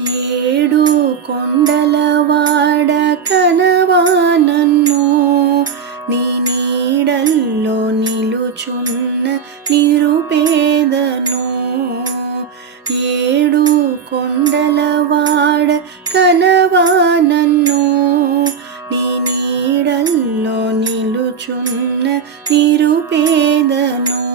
ఏడు కొండలవాడ కనవా నన్ను. నీ నీడల్లో నిలుచున్న నిరుపేదను. ఏడు కొండలవాడ కనవా నన్ను. నీ నీడల్లో నిలుచున్న నిరుపేదను.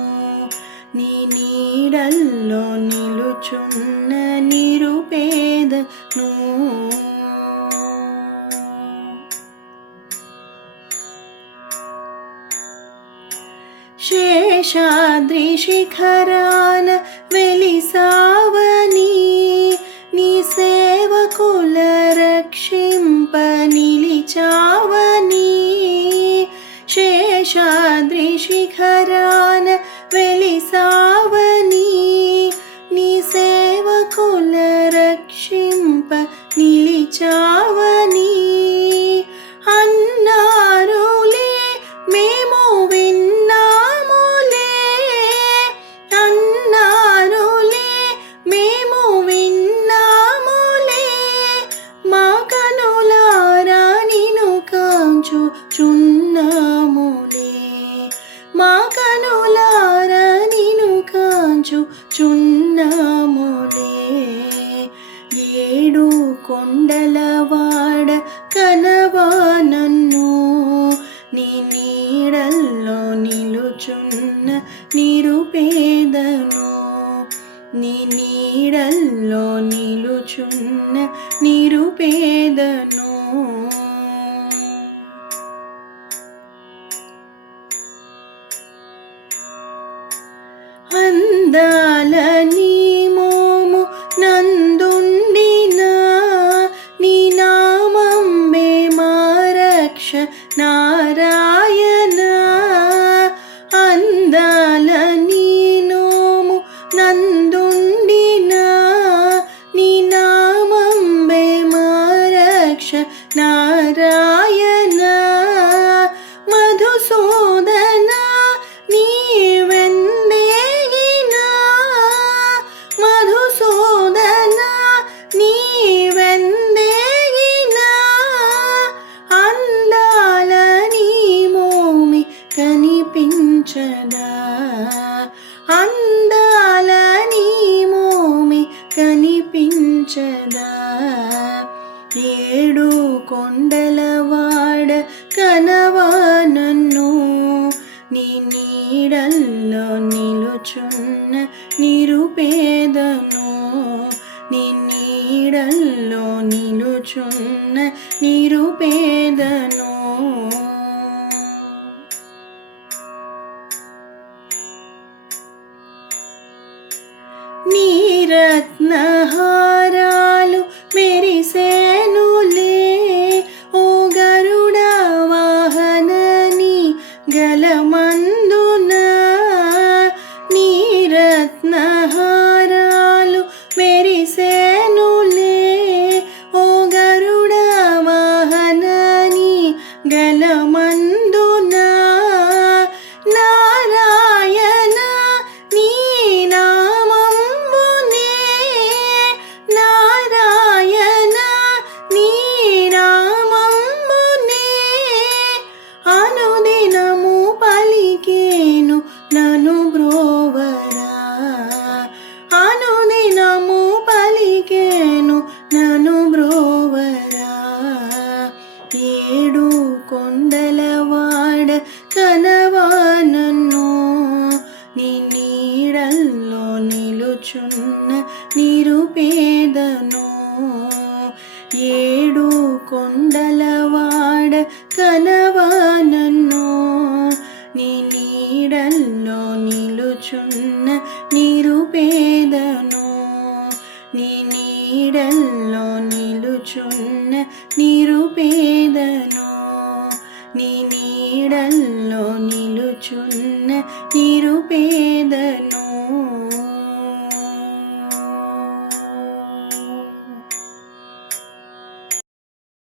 నీ నీడల్లో నిలుచున్న నిరుపేదను శేషాద్రి శిఖరాన వెలిసా కాంచు మా కనులారా నిను కాంచు చున్నాములే ఏడు కొండలవాడ కనవా నన్ను. నీ నీడల్లో నిలుచున్న నిరుపేదను. నీ నీడల్లో నిలుచున్న నిరుపేదను. నందుండిన నీ నామంబే మారక్ష నారాయణ. మధుసూదన నీ వెందేగిన మధుసూదన నీ వెందేగిన అందాల నీ మోమి కనిపించదా అందాల కనిపించదా? ఏడు కొండలవాడ కనవా నన్ను? నీ నీడల్లో నిలుచున్న నిరుపేదను? నీ నీడల్లో నిలుచున్న నిరుపేదను? వలల్లో నిలుచున్న నిరుపేదను ఏడు కొండలవాడ కలవానను. నీ నీడల్లో నిలుచున్న నిరుపేదను నీ నీడల్లో నిలుచున్న నిరుపేదను నీ నీడల్లో నిలుచున్న నిరుపేదను